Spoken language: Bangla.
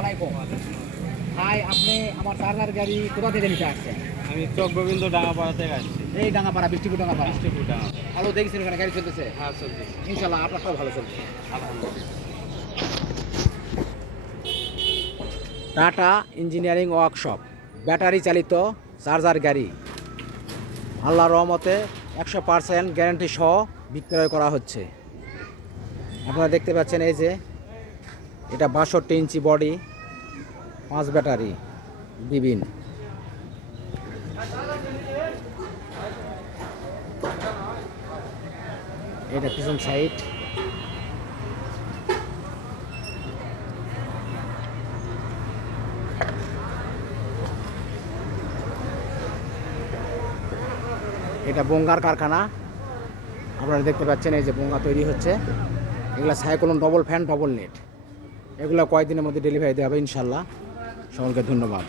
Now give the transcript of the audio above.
আলাইকুম। ভাই আপনি আমার চার্জার গাড়ি কোথা থেকে নিতে আসছেন? আমি চকগোবিন্দ ডাঙ্গাপাড়া থেকে আসছি। এই ডাঙ্গাপাড়া, বৃষ্টিপুর ডাঙ্গাপাড়া। বৃষ্টিপুর ডাঙ্গা। ভালো দেখছেন ওখানে গাড়ি চলতেছে? হ্যাঁ, চলতেছে। ইনশাল্লাহ আপনারটাও ভালো চলছে। আলহামদুলিল্লাহ। টাটা ইঞ্জিনিয়ারিং ওয়ার্কশপ, ব্যাটারি চালিত চার্জার গাড়ি আল্লাহর রহমতে 100% গ্যারান্টি সহ বিক্রয় করা হচ্ছে। আপনারা দেখতে পাচ্ছেন এই যে এটা 62 ইঞ্চি বডি, 5 ব্যাটারি বিভিন্ন। এটা পিছন সাইড। এটা বঙ্গার কারখানা, আপনারা দেখতে পাচ্ছেন এই যে বঙ্গা তৈরি হচ্ছে। এগুলো cyclone double fan double net, এগুলো কয়েকদিনের মধ্যে ডেলিভারি দেওয়া হবে ইনশাল্লাহ। সকলকে ধন্যবাদ।